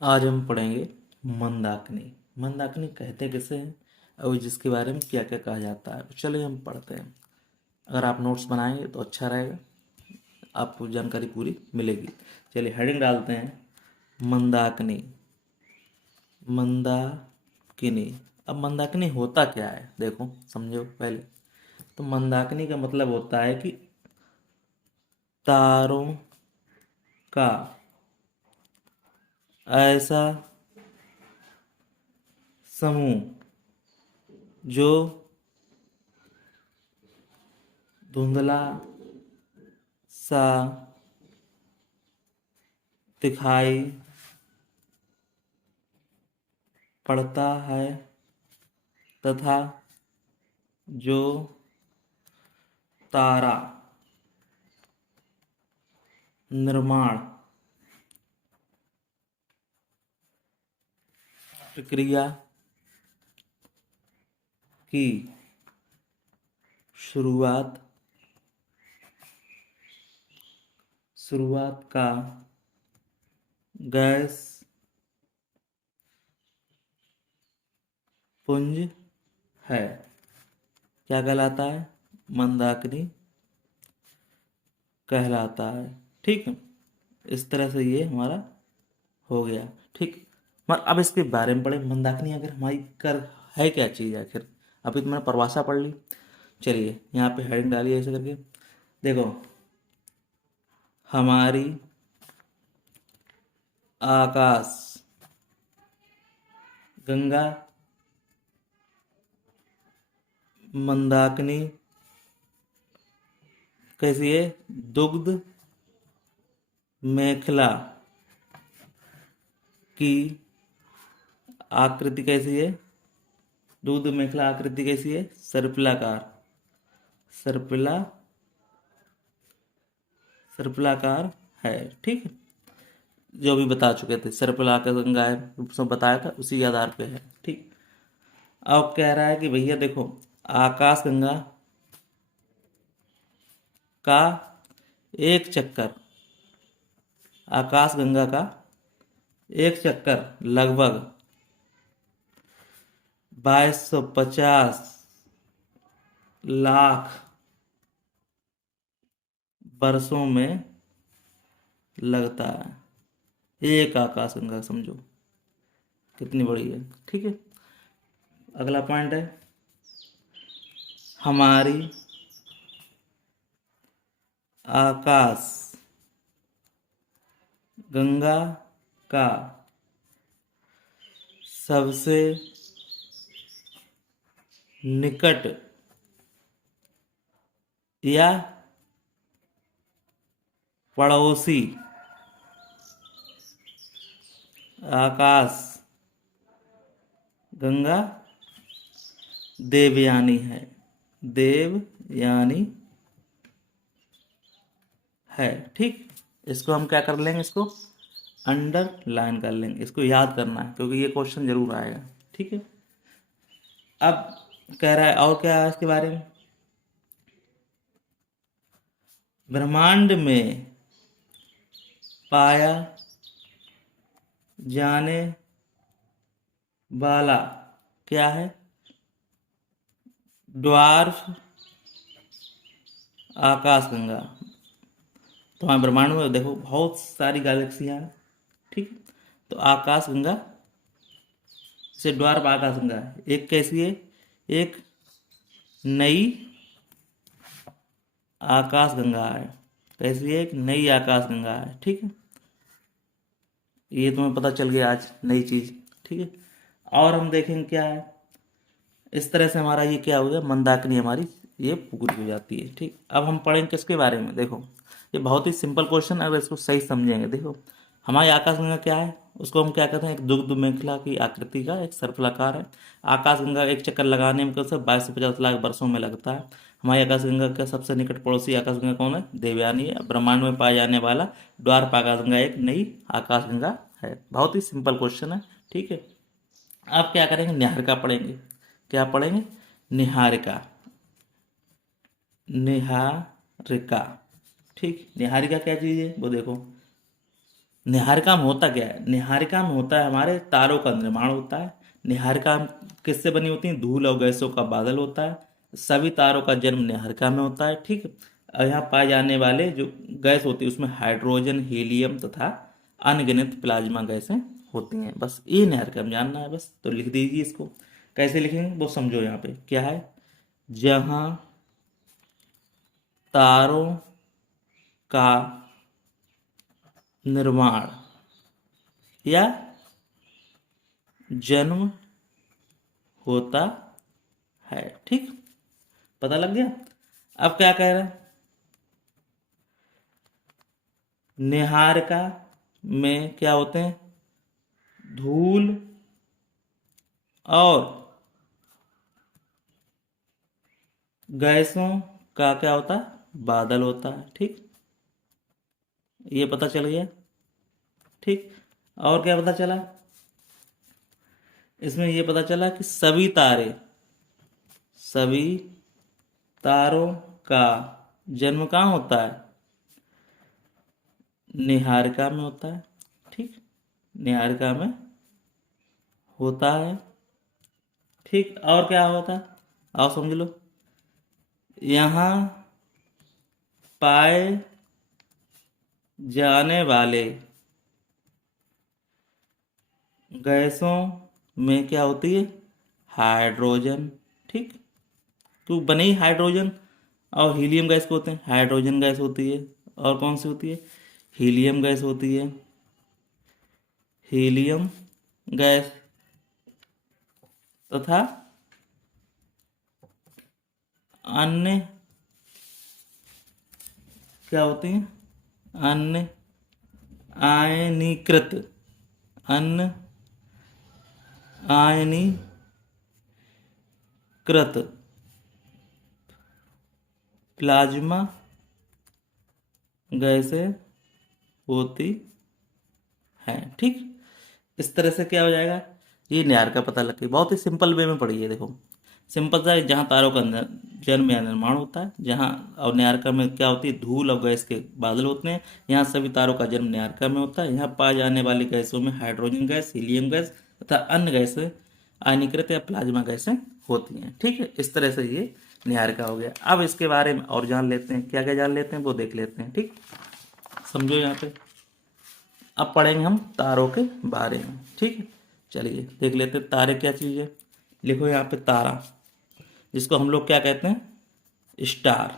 आज हम पढ़ेंगे मंदाकिनी। मंदाकिनी कहते किसे हैं और जिसके बारे में क्या क्या कहा जाता है। तो चलिए हम पढ़ते हैं। अगर आप नोट्स बनाएंगे तो अच्छा रहेगा, आपको जानकारी पूरी मिलेगी। चलिए हेडिंग डालते हैं मंदाकिनी। मंदाकिनी। अब मंदाकिनी होता क्या है, देखो समझो पहले। तो मंदाकिनी का मतलब होता है कि तारों का ऐसा समूह जो धुंधला सा दिखाई पड़ता है तथा जो तारा निर्माण प्रक्रिया की शुरुआत का गैस पुंज है, क्या कहलाता है? मंदाकिनी कहलाता है। ठीक है, इस तरह से ये हमारा हो गया। ठीक, मगर अब इसके बारे में पढ़े। मंदाकिनी आखिर हमारी कर है क्या चीज़ आखिर? अभी तो मैंने परिभाषा पढ़ ली। चलिए यहाँ पे हेडिंग डालिए ऐसे करके। देखो, हमारी आकाश गंगा मंदाकिनी कैसी है? दुग्ध मेखला की आकृति कैसी है? दुग्ध मेखला आकृति कैसी है? सर्पिलाकार। सर्पिला सर्पिलाकार है। ठीक है, जो भी बता चुके थे, सर्पिलाकार गंगा है, सब बताया था, उसी आधार पे है। ठीक, अब कह रहा है कि भैया देखो, आकाश गंगा का एक चक्कर, आकाश गंगा का एक चक्कर लगभग 2250 लाख वर्षों में लगता है। एक आकाश गंगा समझो कितनी बड़ी है। ठीक है, अगला पॉइंट है, हमारी आकाश गंगा का सबसे निकट या पड़ोसी आकाश गंगा देवयानी है। देवयानी है। ठीक, इसको हम क्या कर लेंगे? इसको अंडरलाइन कर लेंगे, इसको याद करना है क्योंकि ये क्वेश्चन जरूर आएगा। ठीक है, अब कह रहा है और क्या है इसके बारे में। ब्रह्मांड में पाया जाने वाला क्या है? ड्वार्फ आकाशगंगा। तो हमारे ब्रह्मांड में देखो बहुत सारी गैलेक्सियां हैं। ठीक, तो आकाशगंगा से ड्वार्फ आकाशगंगा है। एक कैसी है? एक नई आकाशगंगा है। कैसी है? एक नई आकाशगंगा है। ठीक है, ये तुम्हें पता चल गया आज नई चीज। ठीक है, और हम देखेंगे क्या है। इस तरह से हमारा ये क्या हो गया, मंदाकिनी हमारी ये पूरी हो जाती है। ठीक, अब हम पढ़ेंगे किसके बारे में। देखो, ये बहुत ही सिंपल क्वेश्चन है, अगर इसको सही समझेंगे। देखो, हमारी आकाशगंगा क्या है? उसको हम क्या कहते हैं? एक दुग्ध मेखला की आकृति का एक सर्पिलाकार है। आकाशगंगा एक चक्कर लगाने में कैसे 22 से 50 लाख वर्षों में लगता है। हमारी आकाशगंगा का सबसे निकट पड़ोसी आकाशगंगा कौन है? देवयानी है। ब्रह्मांड में पाए जाने वाला ड्वार्फ आकाशगंगा एक नई आकाशगंगा है। बहुत ही सिंपल क्वेश्चन है। ठीक है, अब क्या करेंगे? निहारिका पढ़ेंगे। क्या पढ़ेंगे? निहारिका। निहारिका। ठीक, निहारिका क्या चीज़ है वो देखो। निहारिका में होता क्या है? निहारिका में होता है हमारे तारों का निर्माण होता है। निहारिका किससे बनी होती है? धूल और गैसों का बादल होता है। सभी तारों का जन्म निहारिका में होता है, ठीक। और यहाँ पाए जाने वाले जो गैस होती है उसमें हाइड्रोजन, हीलियम तथा अनगिनत प्लाज्मा गैसें होती हैं। बस ये निहारिका में जानना है बस, तो लिख दीजिए इसको। कैसे लिखेंगे वो समझो। यहाँ पे क्या है? जहाँ तारों का निर्माण या जन्म होता है, ठीक। पता लग गया? अब क्या कह रहे हैं? निहारिका में क्या होते हैं? धूल और गैसों का क्या होता है? बादल होता है, ठीक। ये पता चल गया, ठीक। और क्या पता चला? इसमें ये पता चला कि सभी तारों का जन्म कहाँ होता है? निहारिका में होता है, ठीक। निहारिका में होता है, ठीक। और क्या होता है? आओ समझ लो। यहाँ पाए जाने वाले गैसों में क्या होती है? हाइड्रोजन, ठीक। तो बने ही हाइड्रोजन और हीलियम गैस को होते हैं। हाइड्रोजन गैस होती है और कौन सी होती है? हीलियम गैस होती है। हीलियम गैस तथा अन्य क्या होती हैं? अन्य आयनीकृत अन्य आयनीकृत प्लाज्मा गैसें होती हैं, ठीक। इस तरह से क्या हो जाएगा? ये न्यार का पता लग गया। बहुत ही सिंपल वे में पढ़िए, देखो। सिंपल सा है, जहाँ तारों का जन्म या निर्माण होता है, जहाँ और न्यारका में क्या होती है? धूल और गैस के बादल होते हैं। यहाँ सभी तारों का जन्म न्यारका में होता है। यहाँ पाए जाने वाली गैसों में हाइड्रोजन गैस, हीलियम गैस तथा अन्य गैसें आयनीकृत या प्लाज्मा गैसें होती हैं, ठीक है। इस तरह से ये न्यारका हो गया। अब इसके बारे में और जान लेते हैं, क्या क्या जान लेते हैं वो देख लेते हैं, ठीक। समझो यहाँ पे। अब पढ़ेंगे हम तारों के बारे में, ठीक है। चलिए देख लेते हैं तारे क्या चीज़ है। लिखो यहाँ पे तारा, जिसको हम लोग क्या कहते हैं? स्टार।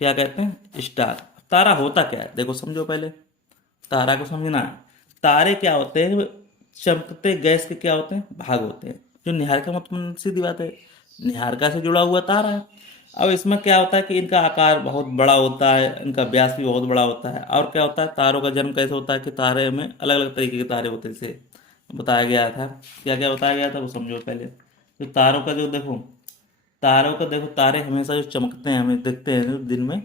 क्या कहते हैं? स्टार। तारा होता क्या है देखो, समझो पहले। तारा को समझना है। तारे क्या होते हैं? चमकते गैस के क्या होते हैं? भाग होते हैं। जो निहारिका मतलब सीधी बात है, निहारिका से जुड़ा हुआ तारा है। अब इसमें क्या होता है कि इनका आकार बहुत बड़ा होता है, इनका व्यास भी बहुत बड़ा होता है। और क्या होता है? तारों का जन्म कैसे होता है कि तारे में अलग अलग तरीके के तारे होते हैं, जैसे बताया गया था। क्या क्या बताया गया था वो समझो पहले। जो तारों का जो देखो, तारों का देखो, तारे हमेशा जो चमकते हैं, हमें दिखते हैं जो दिन में,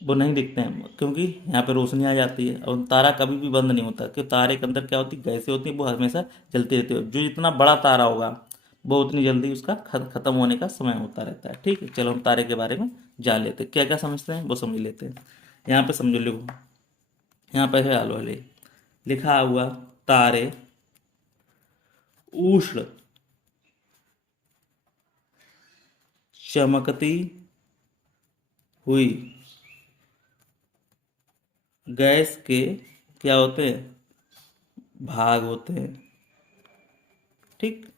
वो नहीं दिखते हैं क्योंकि यहाँ पे रोशनी आ जाती है। और तारा कभी भी बंद नहीं होता, क्योंकि तारे के अंदर क्या होती है? गैसें होती हैं, वो हमेशा जलती रहती है। जो जितना बड़ा तारा होगा वो उतनी जल्दी उसका खत्म होने का समय होता रहता है, ठीक है। चलो हम तारे के बारे में जान लेते हैं, क्या क्या समझते हैं वो समझ लेते हैं। यहाँ पे समझो, लिखो। यहाँ पे है आलो वाले लिखा हुआ, तारे उष्ण चमकती हुई गैस के क्या होते हैं? भाग होते हैं, ठीक।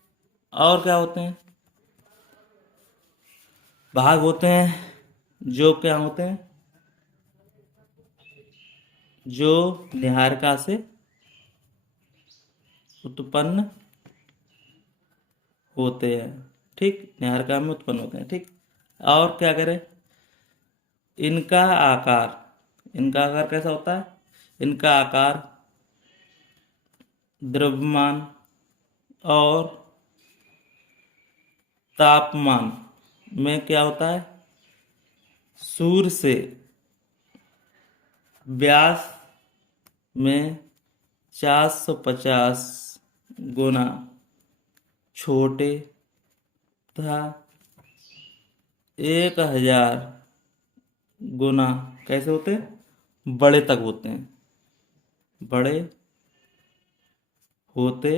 और क्या होते हैं? भाग होते हैं जो क्या होते हैं? जो निहारिका से उत्पन्न होते हैं, ठीक। निहारिका में उत्पन्न होते हैं, ठीक। और क्या करें? इनका आकार, इनका आकार कैसा होता है? इनका आकार द्रव्यमान और तापमान में क्या होता है? सूर्य से व्यास में 450 गुना छोटे तथा 1000 गुना कैसे होते हैं? बड़े तक होते हैं, बड़े होते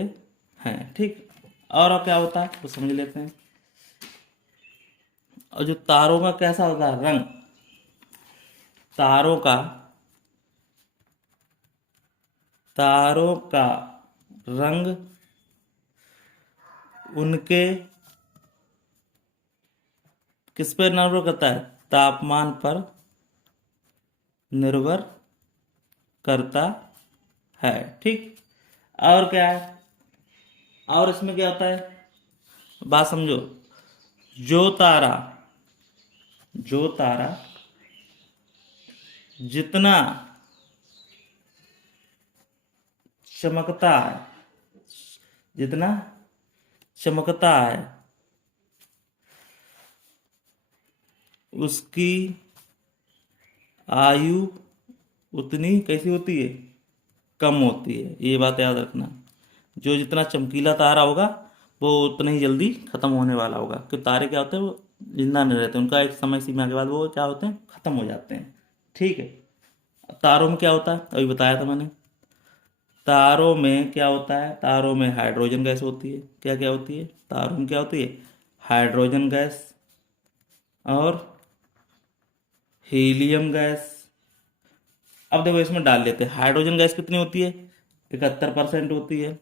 हैं। ठीक, और क्या होता है वो समझ लेते हैं। और जो तारों का कैसा होता है रंग, तारों का तारों का रंग उनके किस पर निर्भर करता है, तापमान पर निर्भर करता है। ठीक, और क्या है, और इसमें क्या होता है, बात समझो। जो तारा जो तारा जितना चमकता है, जितना चमकता है, उसकी आयु उतनी कैसी होती है, कम होती है। ये बात याद रखना। जो जितना चमकीला तारा होगा वो उतना ही जल्दी खत्म होने वाला होगा, क्योंकि तारे क्या होते हैं वो जिंदा नहीं रहते, उनका एक समय सीमा के बाद वो क्या होते हैं, खत्म हो जाते हैं। ठीक है, तारों में क्या होता है अभी बताया था मैंने। तारों में क्या होता है, तारों में हाइड्रोजन गैस होती है। क्या क्या होती है तारों में, क्या होती है, हाइड्रोजन गैस और हीलियम गैस। अब देखो इसमें डाल लेते हैं, हाइड्रोजन गैस कितनी होती है, 71% होती है।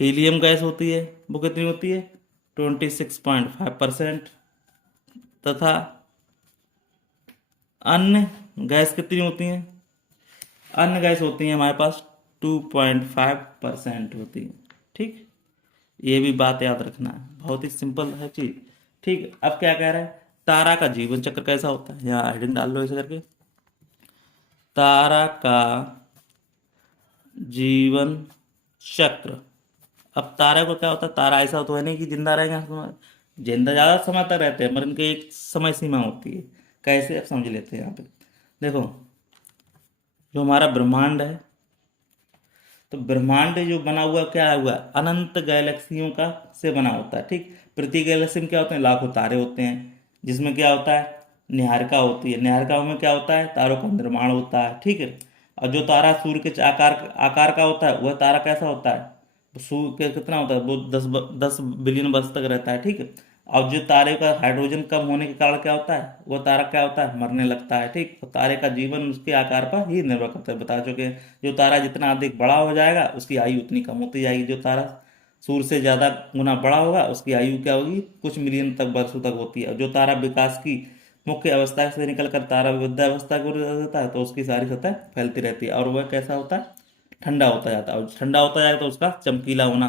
हीलियम गैस होती है, वो कितनी होती है, 26.5%। तथा अन्य गैस कितनी होती हैं, अन्य गैस होती हैं हमारे पास 2.5% होती है। ठीक, ये भी बात याद रखना है, बहुत ही सिंपल है चीज। ठीक, अब क्या कह रहा है, तारा का जीवन चक्र कैसा होता है, यहाँ हेडिंग डाल लो ऐसे करके। तारा का जीवन चक्र। अब तारे को क्या होता है, तारा ऐसा तो है नहीं कि जिंदा रहेगा जिंदा ज्यादा समय तक रहते हैं, मगर इनके एक समय सीमा होती है। कैसे, अब समझ लेते हैं यहाँ पे। देखो, जो हमारा ब्रह्मांड है, तो ब्रह्मांड जो बना हुआ क्या हुआ, अनंत गैलेक्सियों का से बना होता है। ठीक, प्रति गैलेक्सी में क्या होते हैं, लाखों तारे होते हैं, जिसमें क्या होता है, निहारिका होती है। निहारिकाओं में क्या होता है, तारों का निर्माण होता है। ठीक है, और जो तारा सूर्य के आकार आकार का होता है, वह तारा कैसा होता है, सूर्य के कितना होता है, वो 10 बिलियन वर्ष तक रहता है। ठीक है, और जो तारे का हाइड्रोजन कम होने के कारण क्या होता है, वो तारा क्या होता है, मरने लगता है। ठीक, तो तारे का जीवन उसके आकार पर ही निर्भर करता है, बता चुके हैं। जो तारा जितना अधिक बड़ा हो जाएगा उसकी आयु उतनी कम होती जाएगी। जो तारा सूर्य से ज़्यादा गुना बड़ा होगा उसकी आयु क्या होगी, कुछ मिलियन तक वर्षों तक होती है। जो तारा विकास की मुख्य अवस्था से निकलकर तारा वृद्धावस्था की ओर जाता है, तो उसकी सारी सतह फैलती रहती है, और वह कैसा होता है, ठंडा होता जाता है। और ठंडा होता जाएगा तो उसका चमकीला होना,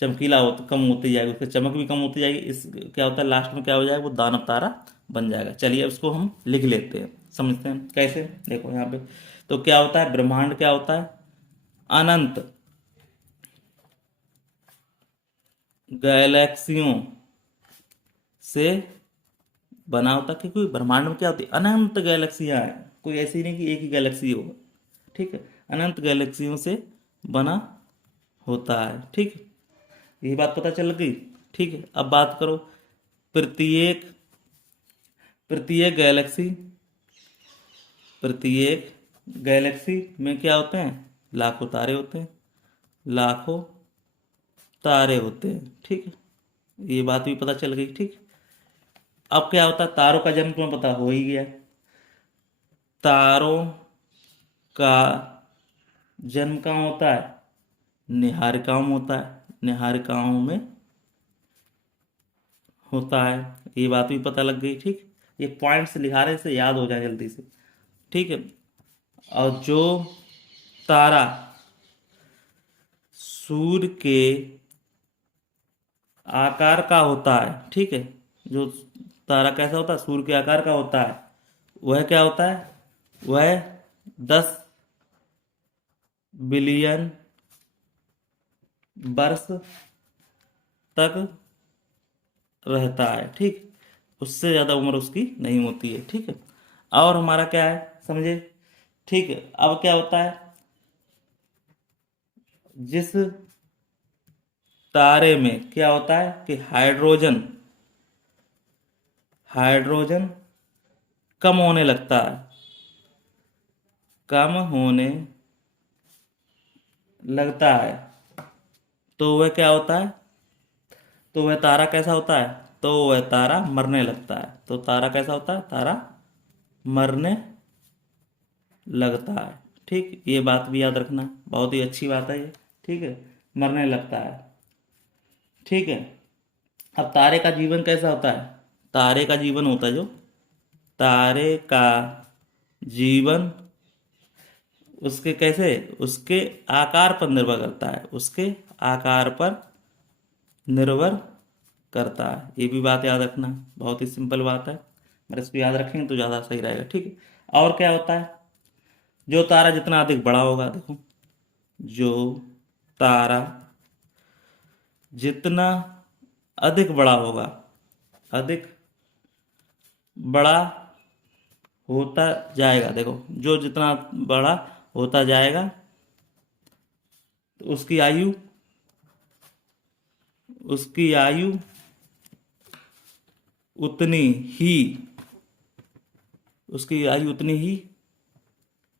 चमकीला हो तो कम होती जाएगी, उसकी चमक भी कम होती जाएगी। इस क्या होता है, लास्ट में क्या हो जाएगा, वो दानव तारा बन जाएगा। चलिए अब इसको हम लिख लेते हैं, समझते हैं कैसे। देखो यहाँ पे तो क्या होता है, ब्रह्मांड क्या होता है, अनंत गैलेक्सियों से बना होता है। क्योंकि ब्रह्मांड में क्या होती है, अनंत गैलेक्सियां हैं, कोई ऐसी नहीं कि एक ही गैलेक्सी हो। ठीक है, अनंत गैलेक्सियों से बना होता है। ठीक, यही बात पता चल गई। ठीक है, अब बात करो, प्रत्येक प्रत्येक गैलेक्सी प्रत्येक गैलेक्सी में क्या होते हैं, लाखों तारे होते हैं, लाखों तारे होते हैं। ठीक है, ये बात भी पता चल गई। ठीक, अब क्या होता है, तारों का जन्म तुम्हें पता हो ही गया। तारों का जन्म कहाँ होता है, निहारिकाओं में होता है, निहारिकाओं में होता है। ये बात भी पता लग गई। ठीक, ये पॉइंट्स लिखाने से याद हो जाए जल्दी से। ठीक है, और जो तारा सूर्य के आकार का होता है, ठीक है, जो तारा कैसा होता है, सूर्य के आकार का होता है, वह क्या होता है, वह 10 बिलियन वर्ष तक रहता है। ठीक, उससे ज़्यादा उम्र उसकी नहीं होती है। ठीक है, और हमारा क्या है, समझे। ठीक है, अब क्या होता है, जिस तारे में क्या होता है कि हाइड्रोजन हाइड्रोजन कम होने लगता है, कम होने लगता है तो वह क्या होता है, तो वह तारा कैसा होता है, तो वह तारा मरने लगता है। तो तारा कैसा होता है, तारा मरने लगता है। ठीक, ये बात भी याद रखना, बहुत ही अच्छी बात है ये। ठीक है, मरने लगता है। ठीक है, अब तारे का जीवन कैसा होता है, तारे का जीवन होता है जो, तारे का जीवन उसके कैसे, उसके आकार पर निर्भर करता है, उसके आकार पर निर्भर करता है। ये भी बात याद रखना, बहुत ही सिंपल बात है, मगर इसको याद रखेंगे तो ज़्यादा सही रहेगा। ठीक है, और क्या होता है, जो तारा जितना अधिक बड़ा होगा, देखो, जो तारा जितना अधिक बड़ा होगा, अधिक बड़ा होता जाएगा, देखो, जो जितना बड़ा होता जाएगा तो उसकी आयु उतनी ही उसकी आयु उतनी ही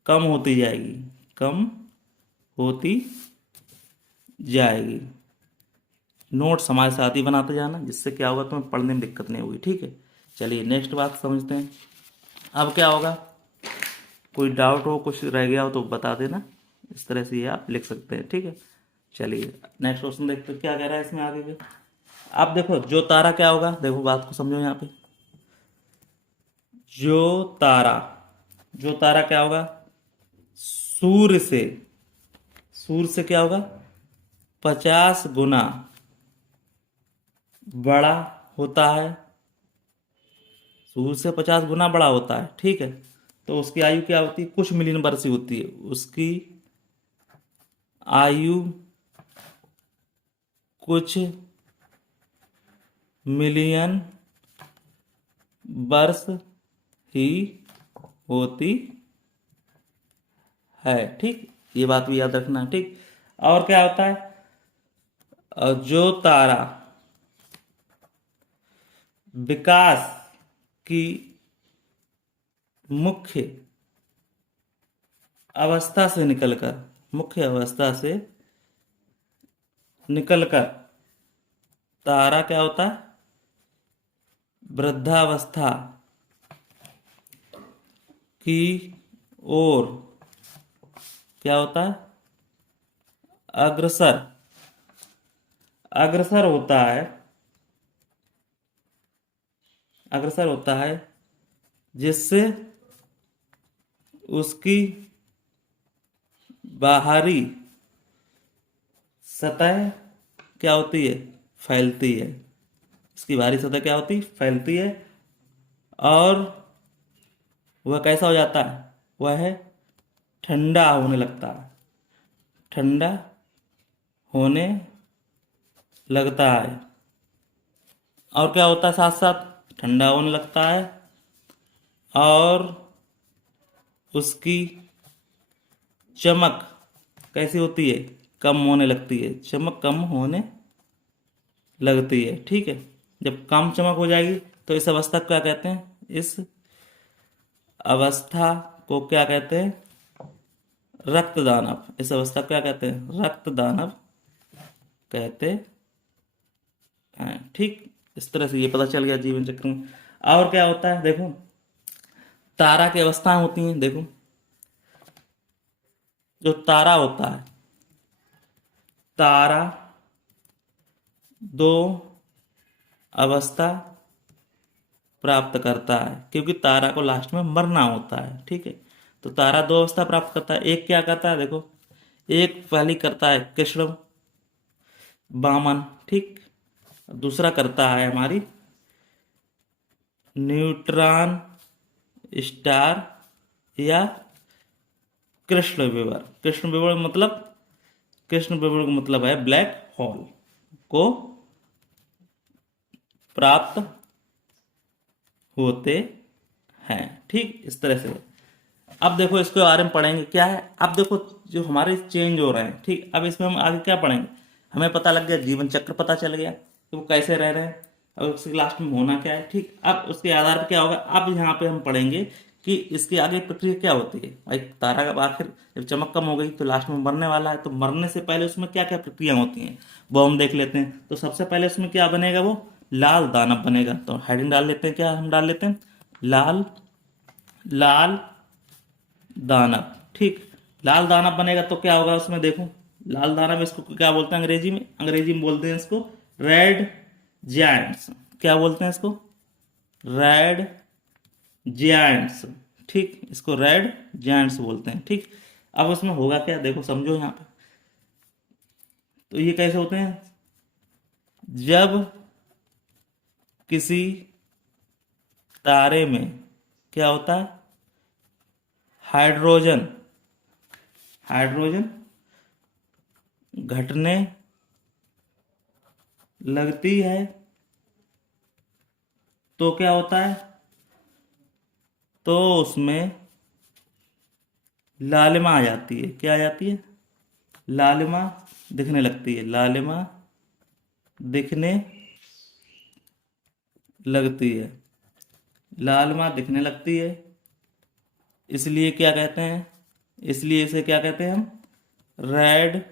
कम होती जाएगी, कम होती जाएगी। नोट्स हमारे साथ ही बनाते जाना, जिससे क्या होगा, तुम्हें पढ़ने में दिक्कत नहीं होगी। ठीक है, चलिए नेक्स्ट बात समझते हैं। अब क्या होगा, कोई डाउट हो, कुछ रह गया हो तो बता देना, इस तरह से ये आप लिख सकते हैं। ठीक है, चलिए नेक्स्ट क्वेश्चन देखते हैं क्या कह रहा है इसमें आगे के। अब देखो, जो तारा क्या होगा, देखो बात को समझो यहाँ पे, जो तारा जो तारा क्या होगा, सूर्य से क्या होगा, 50 गुना बड़ा होता है, सूर्य से 50 गुना बड़ा होता है। ठीक है, तो उसकी आयु क्या होती है, कुछ मिलियन वर्ष ही होती है, उसकी आयु कुछ मिलियन वर्ष ही होती है। ठीक, ये बात भी याद रखना। ठीक, और क्या होता है, जो तारा विकास की मुख्य अवस्था से निकलकर तारा क्या होता है, वृद्धावस्था की ओर क्या होता है, अग्रसर अग्रसर होता है, जिससे उसकी बाहरी सतह क्या होती है, फैलती है। इसकी बाहरी सतह क्या होती, फैलती है, और वह कैसा हो जाता है, वह ठंडा होने लगता है, ठंडा होने लगता है। और क्या होता है, साथ साथ ठंडा होने लगता है, और उसकी चमक कैसी होती है, कम होने लगती है, चमक कम होने लगती है। ठीक है, जब कम चमक हो जाएगी तो इस अवस्था को क्या कहते हैं, इस अवस्था को क्या कहते हैं, रक्त दानव। इस अवस्था को क्या कहते हैं, रक्त दानव कहते हैं। ठीक, इस तरह से ये पता चल गया जीवन चक्र में। और क्या होता है, देखो, तारा की अवस्थाएं होती हैं। देखो, जो तारा होता है, तारा दो अवस्था प्राप्त करता है, क्योंकि तारा को लास्ट में मरना होता है। ठीक है, तो तारा दो अवस्था प्राप्त करता है। एक क्या करता है, देखो, एक पहली करता है कृष्ण वामन, ठीक, दूसरा करता है हमारी न्यूट्रॉन स्टार या कृष्ण विवर मतलब, कृष्ण विवर का मतलब है ब्लैक होल को प्राप्त होते हैं। ठीक, इस तरह से। अब देखो, इसके बारे में पढ़ेंगे क्या है। अब देखो, जो हमारे चेंज हो रहे हैं, ठीक, अब इसमें हम आगे क्या पढ़ेंगे, हमें पता लग गया, जीवन चक्र पता चल गया कि वो कैसे रह रहे हैं और उसके लास्ट में होना क्या है। ठीक, अब उसके आधार पर क्या होगा, अब यहाँ पे हम पढ़ेंगे कि इसकी आगे प्रक्रिया क्या होती है भाई। तारा का आखिर जब चमक कम हो गई तो लास्ट में मरने वाला है, तो मरने से पहले उसमें क्या क्या प्रक्रिया होती हैं वो हम देख लेते हैं। तो सबसे पहले उसमें क्या बनेगा, वो लाल दानव बनेगा। तो हेडिंग डाल लेते हैं, क्या हम डाल लेते हैं, लाल लाल दानव। ठीक, लाल दानव बनेगा तो क्या होगा उसमें, देखो लाल दानव इसको क्या बोलते हैं अंग्रेजी में, अंग्रेजी में बोलते हैं इसको रेड जायंट्स। क्या बोलते हैं इसको, रेड जायंट्स। ठीक, इसको रेड जायंट्स बोलते हैं। ठीक, अब उसमें होगा क्या, देखो समझो यहाँ पे। तो ये कैसे होते हैं, जब किसी तारे में क्या होता है, हाइड्रोजन हाइड्रोजन घटने लगती है तो क्या होता है, तो उसमें लालिमा आ जाती है। क्या आ जाती है, लालिमा दिखने लगती है, लालिमा दिखने लगती है, लालिमा दिखने लगती है। इसलिए क्या कहते हैं, इसलिए इसे क्या कहते हैं हम, रेड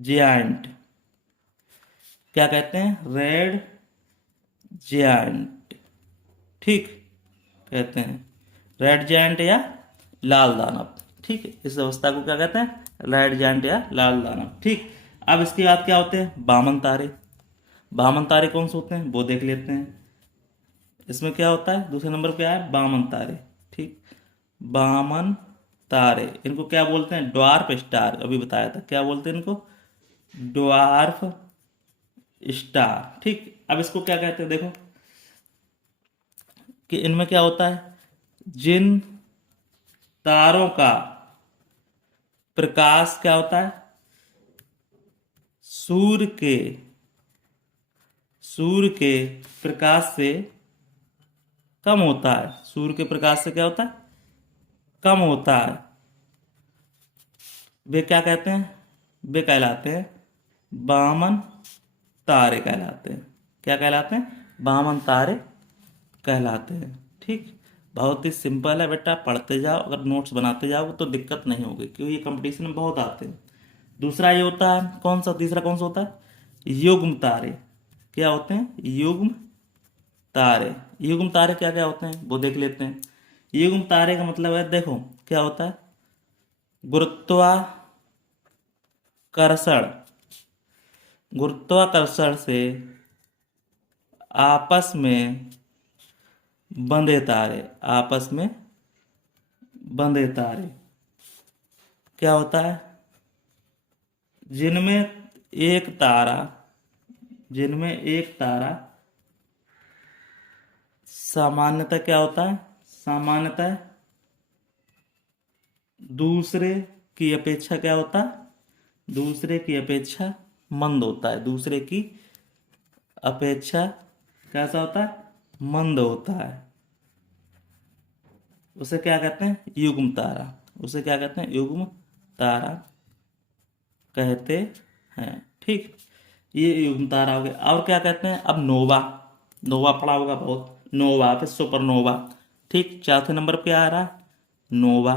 जायंट। क्या कहते हैं, रेड जायंट। ठीक, कहते हैं रेड जायंट या लाल दानव। ठीक है, इस अवस्था को क्या कहते हैं, रेड जायंट या लाल दानव। ठीक, अब इसके बाद क्या होते हैं, वामन तारे। वामन तारे कौन से होते हैं वो देख लेते हैं। इसमें क्या होता है, दूसरे नंबर पे आया वामन तारे। ठीक, वामन तारे इनको क्या बोलते हैं, ड्वार्फ स्टार। अभी बताया था, क्या बोलते हैं इनको, ड्वार्फ स्टार। ठीक, अब इसको क्या कहते हैं, देखो कि इनमें क्या होता है, जिन तारों का प्रकाश क्या होता है, सूर्य के सूर्य के प्रकाश से कम होता है, सूर्य के प्रकाश से क्या होता है, कम होता है, वे क्या कहते हैं, वे कहलाते हैं वामन तारे कहलाते हैं। क्या कहलाते हैं, वामन तारे कहलाते हैं। ठीक, बहुत ही सिंपल है बेटा, पढ़ते जाओ, अगर नोट्स बनाते जाओ तो दिक्कत नहीं होगी, क्योंकि ये कंपटीशन में बहुत आते हैं। दूसरा ये होता है कौन सा, तीसरा कौन सा होता है, युग्म तारे। क्या होते हैं, युग्म तारे। युग्म तारे क्या क्या होते हैं वो देख लेते हैं। युग्म तारे का मतलब है, देखो क्या होता है, गुरुत्वाकर्षण गुरुत्वाकर्षण से आपस में बंधे तारे, आपस में बंधे तारे क्या होता है, जिनमें एक तारा जिनमें एक तारा सामान्यतः क्या होता है, सामान्यतः दूसरे की अपेक्षा क्या होता है, दूसरे की अपेक्षा मंद होता है, दूसरे की अपेक्षा कैसा होता है, मंद होता है। उसे क्या कहते हैं, युग्म तारा। उसे क्या कहते हैं, युग्म तारा कहते हैं। ठीक, ये युग्म तारा हो गया। और क्या कहते हैं, अब नोवा। नोवा पढ़ा होगा बहुत, नोवा फिर सुपरनोवा। ठीक, चौथे नंबर पे आ रहा है नोवा।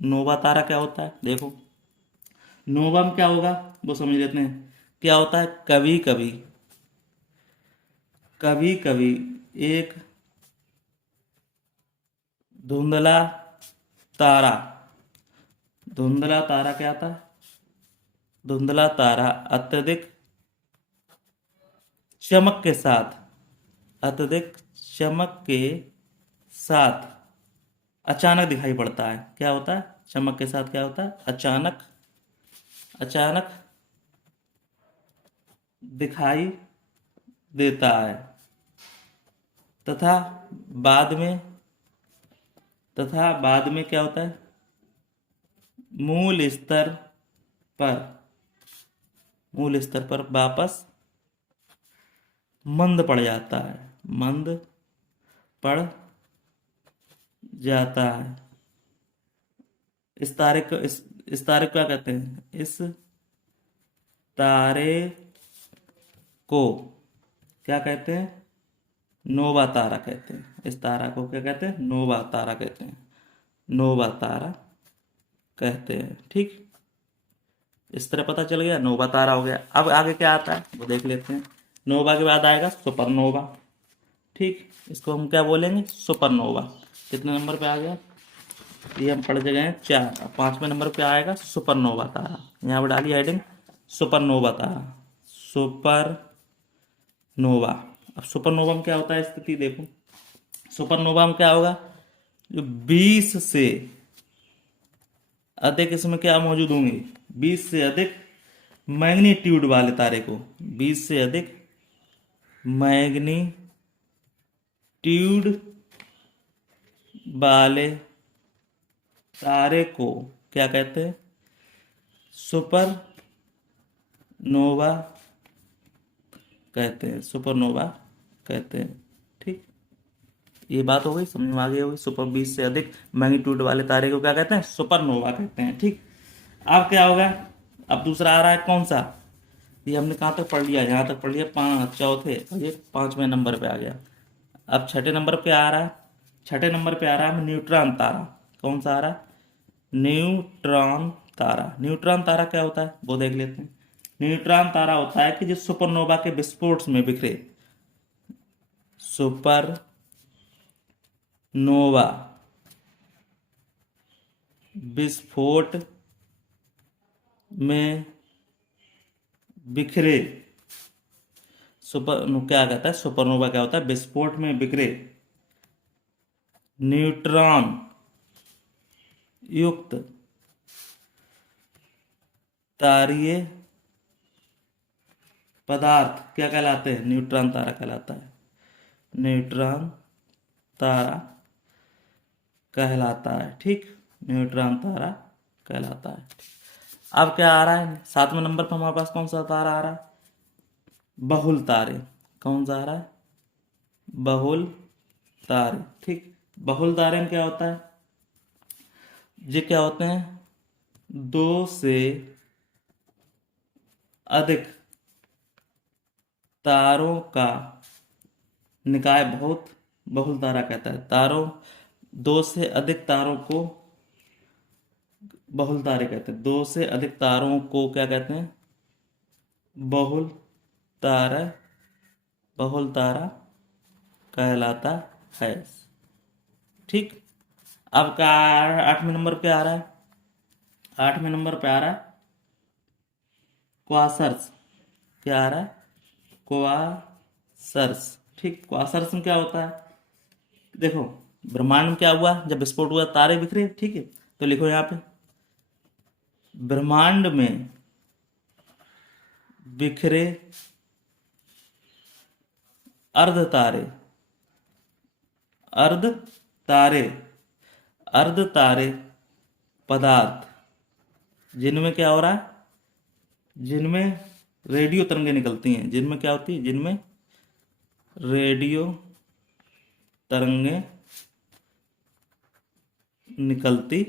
नोवा तारा क्या होता है, देखो नोवा में क्या होगा वो समझ लेते हैं। क्या होता है, कभी कभी कभी कभी एक धुंधला तारा, धुंधला तारा क्या था, धुंधला तारा अत्यधिक चमक के साथ, अत्यधिक चमक के साथ अचानक दिखाई पड़ता है। क्या होता है, चमक के साथ क्या होता है, अचानक अचानक दिखाई देता है, तथा बाद में तथा बाद में क्या होता है, मूल स्तर पर मूल स्तर पर वापस मंद पड़ जाता है, मंद पड़ जाता है। इस तारे को क्या कहते हैं, इस तारे को क्या कहते हैं, नोवा तारा कहते हैं। इस तारा को क्या कहते हैं? नोवा तारा कहते हैं। नोवा तारा कहते हैं। ठीक, इस तरह पता चल गया, नोवा तारा हो गया। अब आगे क्या आता है वो देख लेते हैं। नोवा के बाद आएगा सुपरनोवा। ठीक, इसको हम क्या बोलेंगे? सुपरनोवा। कितने नंबर पे आ गया? ये हम पढ़ गए हैं 4। अब 5वें नंबर पे आएगा सुपरनोवा तारा। यहाँ पर डालिए हेडिंग सुपरनोवा तारा। सुपरनोवा। अब सुपरनोवा में क्या होता है स्थिति देखो। सुपरनोवा में क्या होगा? जो 20 से अधिक इसमें क्या मौजूद होंगे? 20 से अधिक मैग्नीट्यूड वाले तारे को, 20 से अधिक मैग्नीट्यूड वाले तारे को क्या कहते हैं? सुपर नोवा कहते हैं। सुपरनोवा कहते हैं। ठीक, ये बात हो गई, समझ में आ गई होगी। सुपर 20 से अधिक मैग्नीट्यूड वाले तारे को क्या कहते हैं? सुपरनोवा कहते हैं। ठीक, अब क्या होगा? अब दूसरा आ रहा है कौन सा? ये हमने कहाँ तक पढ़ लिया? यहाँ तक पढ़ लिया, 5 चौथे, और ये 5वें नंबर पे आ गया। अब छठे नंबर पे आ रहा है। छठे नंबर पे आ रहा है न्यूट्रॉन तारा। कौन सा आ रहा है? न्यूट्रॉन तारा। न्यूट्रॉन तारा क्या होता है वो देख लेते हैं। न्यूट्रॉन तारा होता है कि जो सुपरनोवा के विस्फोट में बिखरे। सुपर नोवा विस्फोट में बिखरे। क्या कहता है? सुपरनोवा क्या होता है? विस्फोट में बिखरे न्यूट्रॉन युक्त तारीय पदार्थ क्या कहलाते हैं? न्यूट्रॉन तारा कहलाता है। न्यूट्रॉन तारा कहलाता है। ठीक, न्यूट्रॉन तारा कहलाता है। अब क्या आ रहा है 7वें नंबर पर? हमारे पास कौन सा तारा आ रहा है? बहुल तारे। कौन सा आ रहा है? बहुल तारे। ठीक, बहुल तारे में क्या होता है? ये क्या होते हैं? 2 से अधिक तारों का निकाय बहुत बहुल तारा कहता है। तारों, 2 से अधिक तारों को बहुल तारे कहते हैं। 2 से अधिक तारों को क्या कहते हैं? बहुल तारा। बहुल तारा कहलाता है। ठीक, अब क्या 8वें नंबर पे आ रहा है? 8वें नंबर पे आ रहा है क्वासर्स। क्या आ रहा है? क्वासर्स। ठीक, क्वासर्स में क्या होता है? देखो, ब्रह्मांड में क्या हुआ जब विस्फोट हुआ? तारे बिखरे। ठीक है, तो लिखो यहाँ पे ब्रह्मांड में बिखरे अर्ध तारे। अर्ध तारे। अर्ध तारे पदार्थ जिनमें क्या हो रहा है? जिनमें रेडियो तरंगें निकलती हैं। जिनमें क्या होती है? जिनमें रेडियो तरंगें निकलती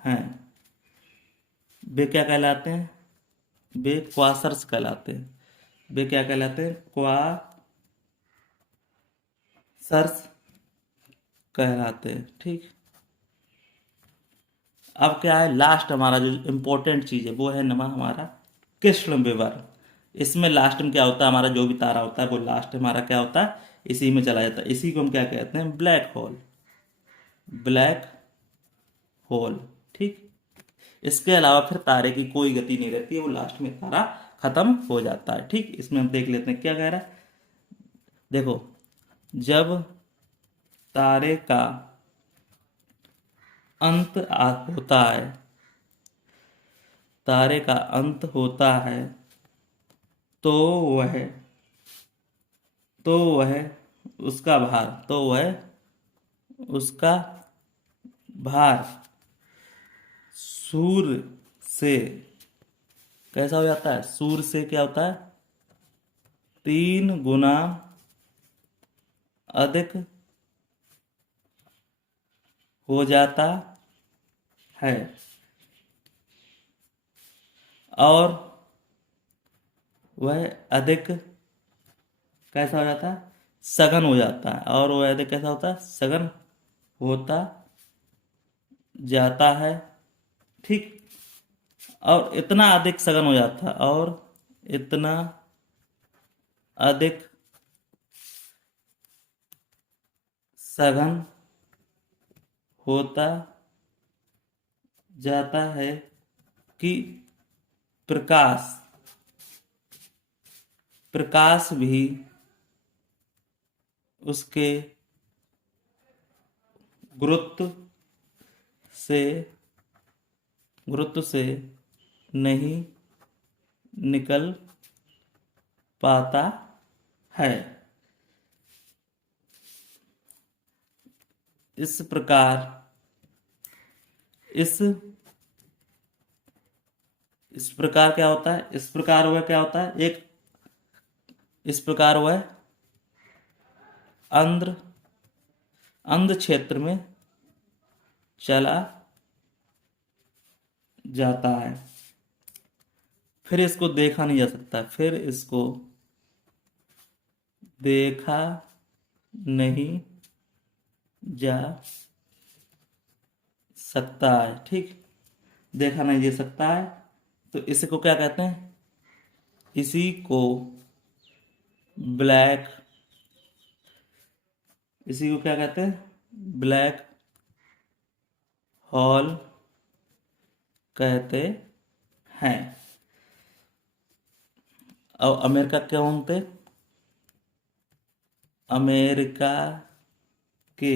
हैं, वे क्या कहलाते हैं? वे क्वासर्स कहलाते हैं। वे क्या कहलाते हैं? क्वासर्स कहलाते हैं। ठीक, अब क्या है? लास्ट हमारा जो इम्पोर्टेंट चीज है वो है हमारा कृष्ण विवर। इसमें लास्ट में क्या होता है? हमारा जो भी तारा होता है वो लास्ट हमारा क्या होता है? इसी में चला जाता है। इसी को हम क्या कहते हैं? Black hole. Black hole. ठीक, इसके अलावा फिर तारे की कोई गति नहीं रहती है, वो लास्ट में तारा खत्म हो जाता है। ठीक, इसमें हम देख लेते हैं क्या कह रहा है। देखो, जब तारे का अंत होता है, तारे का अंत होता है, तो वह तो वह उसका भार तो वह उसका भार सूर्य से कैसा हो जाता है? सूर्य से क्या होता है? 3 गुना अधिक हो जाता है। और वह अधिक कैसा हो जाता है? सघन हो जाता है, और वो यदि कैसा होता है, सघन होता जाता है, ठीक। और इतना अधिक सघन हो जाता है, और इतना अधिक सघन होता जाता है कि प्रकाश प्रकाश भी उसके गुरुत्व से नहीं निकल पाता है। इस प्रकार इस प्रकार क्या होता है, इस प्रकार वह क्या होता है, इस प्रकार वह अंध अंध क्षेत्र में चला जाता है। फिर इसको देखा नहीं जा सकता, फिर इसको देखा नहीं जा सकता है, ठीक। देखा नहीं जा सकता है, तो इसी को क्या कहते हैं, इसी को ब्लैक इसी को क्या कहते हैं, ब्लैक होल कहते हैं। और अमेरिका क्या होते, अमेरिका के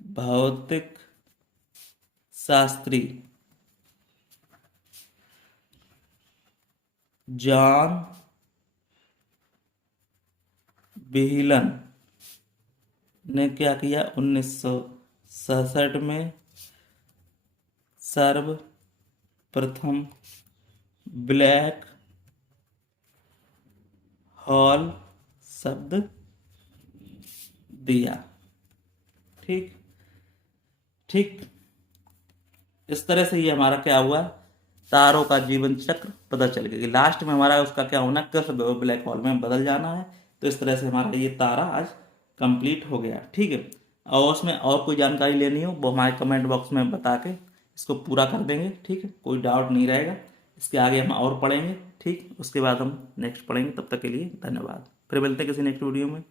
भौतिक शास्त्री जॉन व्हीलन ने क्या किया, 1967 में सर्वप्रथम ब्लैक होल शब्द दिया, ठीक ठीक। इस तरह से ये हमारा क्या हुआ, तारों का जीवन चक्र पता चल गया कि लास्ट में हमारा उसका क्या होना, किस ब्लैक होल में बदल जाना है। तो इस तरह से हमारा ये तारा आज कंप्लीट हो गया, ठीक है। और उसमें और कोई जानकारी लेनी हो वो हमारे कमेंट बॉक्स में बता के इसको पूरा कर देंगे, ठीक है, कोई डाउट नहीं रहेगा। इसके आगे हम और पढ़ेंगे, ठीक। उसके बाद हम नेक्स्ट पढ़ेंगे। तब तक के लिए धन्यवाद। फिर मिलते हैं किसी नेक्स्ट वीडियो में।